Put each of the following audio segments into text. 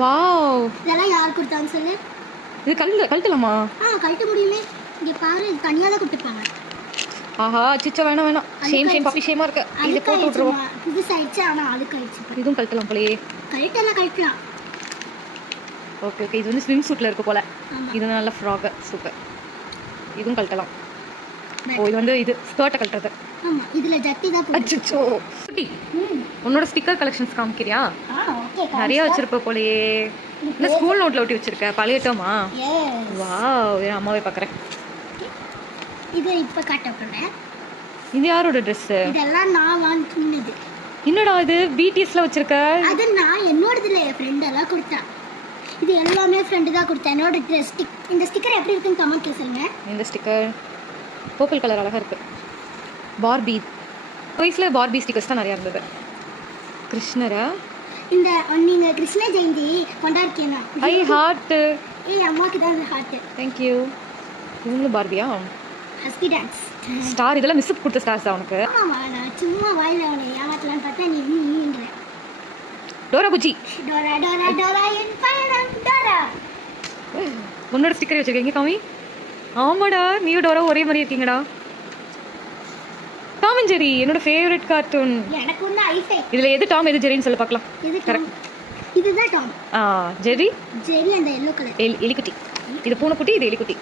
Wow, இதெல்லாம் யார் கொடுத்தான்னு சொல்லு. இது கழட்டலாமா? கழட்ட முடியுமே. இங்க பாரு, இது தனியாக தான் கொடுத்துருப்பாங்க. ஆஹா, சிச்சா வேணாம் வேணாம், ஷேம் பப்பி ஷேமா இருக்கு. இதை போட்டு விட்டுருவோம். புதுசாயிடுச்சு, ஆனால் அழுக்காயிடுச்சு. இதுவும் கழட்டலாம் போலயே. கழட்டலாம். ஓகே ஓகே, இது வந்து ஸ்விம் சூட்டில் இருக்கு போல. இது நல்ல ஃப்ராக், சூப்பர். இதுவும் கழட்டலாம். ஓ, இது வந்து இது ஸ்கர்ட்டை கழட்டுறது. ஆமா, இதுல ஜட்டி தான் போட்டு. அச்சச்சோ. உன்னோட ஸ்டிக்கர் கலெக்ஷன்ஸ் காமிக்கிறியா? ஓகே. நிறைய வச்சிருப்ப போலயே. இந்த ஸ்கூல் நோட்ல ஒட்டி வச்சிருக்க, பழையட்டோமா? வாவ், என் அம்மாவே பார்க்குறேன். இது இப்போ காட்ட போறேன். இது யாரோட ட்ரெஸ்? இதெல்லாம் நான் வாங்கினது. என்னடா இது பிடிஎஸ்ல வச்சிருக்க? அது நான் என்னோடது இல்லை, என் ஃப்ரெண்ட் எல்லாம் கொடுத்தா. இது எல்லாமே ஃப்ரெண்டு தான் கொடுத்தேன். என்னோட ட்ரெஸ் இந்த ஸ்டிக்கர் எப்படி இருக்குன்னு கமெண்ட்ல சொல்லுங்க. இந்த ஸ்டிக்கர் பர்பிள் கலர் அழகா இருக்கு. பார்பி வயசுல பார்பி ஸ்டிக்கர்ஸ் தான் நிறைய இருந்தது. கிருஷ்ணரா? இந்த நீங்க கிருஷ்ண ஜெயந்தி கொண்டாடுறீங்க. I heart. அம்மாக்கு தான் ஹார்ட். Thank you. இவங்களும் பார்பியா? Husky dance star. இதெல்லாம் மிஸ் கொடுத்த ஸ்டார்ஸ் தான் உனக்கு. ஆமா, நான் சும்மா வாயில அவனை ஏமாத்தலான்னு பார்த்தா நீன்ற. Dora Buji. Dora Dora Dora என் பயணம் டோரா. உன்னோட ஸ்டிக்கர் வச்சிருக்கீங்க காமி. ஆமாடா, நீயும் டோரா ஒரே மாதிரி இருக்கீங்கடா. டாம் அண்ட் ஜெரி என்னோட ஃபேவரட் கார்ட்டூன். எனக்கு வந்து ஐஃபை. இதுல எது டாம் எது ஜெரின்னு சொல்ல பார்க்கலாம். இது கரெக்ட். இதுதான் டாம். ஜெரி அந்த yellow கலர் எலிக்குட்டி. இது பூனைக்குட்டி, இது எலிக்குட்டி.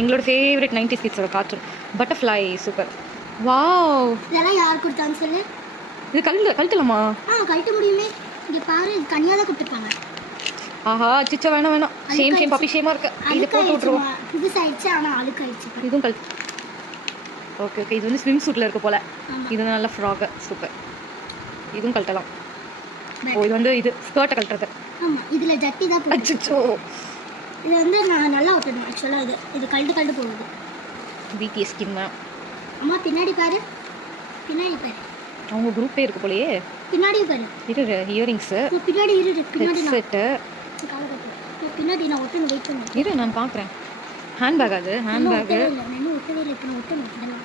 எங்களோட ஃபேவரட் 90s கிட்ஸோட கார்ட்டூன். Butterfly, super. வாவ், இதெல்லாம் யார் கொடுத்தான்னு சொல்லு. இது கழட்டலாமா? கழட்ட முடியுமே. இங்க பாரு, இது தனியாக தான் கொடுத்துருப்பாங்க. ஆஹா, சிச்சா வேணாம் வேணாம், ஷேம் பப்பி ஷேமா இருக்கு. இதை போட்டு விட்டுருவோம். புதுசாயிடுச்சு, ஆனால் அழுக்காயிடுச்சு. இதுவும் ஓகே ஓகே, இது வந்து ஸ்விம் சூட்டில் இருக்கு போல. இது நல்ல ஃப்ராக், சூப்பர். இதுவும் கழட்டலாம். ஓ, இது வந்து இது ஸ்கர்ட்டை கழட்டுறது. ஆமா, இதுல ஜட்டி தான் போட்டு. அச்சச்சோ. இது வந்து நான் நல்லா ஒட்டணும். ஆக்சுவலாக இது கழட்டு போகுது. பிடிஎஸ் ஸ்கின் தான். அம்மா பின்னாடி பாரு. அவங்க குரூப்பே இருக்கு போலயே. பின்னாடி பாரு. இரு, இயரிங்ஸ் பின்னாடி ஹெட்செட். பின்னாடி நான் ஒட்டணும். வெயிட் பண்ணு. இரு, நான் பார்க்குறேன். ஹேண்ட்பேக். அது ஹேண்ட்பேக். நான் ஒட்டவே இல்லை. இப்போ நான் ஒட்டணும்.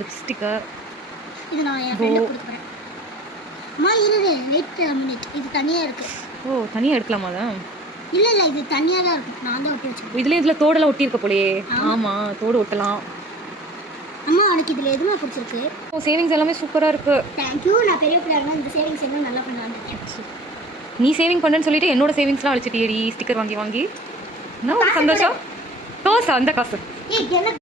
லிப்ஸ்டிக்கர். இது நான் என் ஃப்ரெண்ட் கொடுக்குறேன். அம்மா இரு, வெயிட் மினிட். இது தனியாக இருக்கு. ஓ, தனியாக எடுக்கலாமா? தான் இல்லை இது தனியாக தான் இருக்கும். நான் தான் ஒட்டி வச்சுருக்கேன். இதுல தோடெல்லாம் ஒட்டி இருக்க போலயே. ஆமா, தோடு ஒட்டலாம். அம்மா, உனக்கு இதில் எதுவுமே பிடிச்சிருக்கு? சேவிங்ஸ் எல்லாமே சூப்பராக இருக்கு. தேங்க்யூ. நான் பெரிய பிள்ளைங்க இந்த சேவிங்ஸ் எல்லாம் நல்லா பண்ணலான்னு. நீ சேவிங் பண்ணுன்னு சொல்லிட்டு என்னோட சேவிங்ஸ்லாம் அழிச்சிட்டியடி. ஸ்டிக்கர் வாங்கி என்ன ஒரு சந்தோஷம். காசு, அந்த காசு. என்ன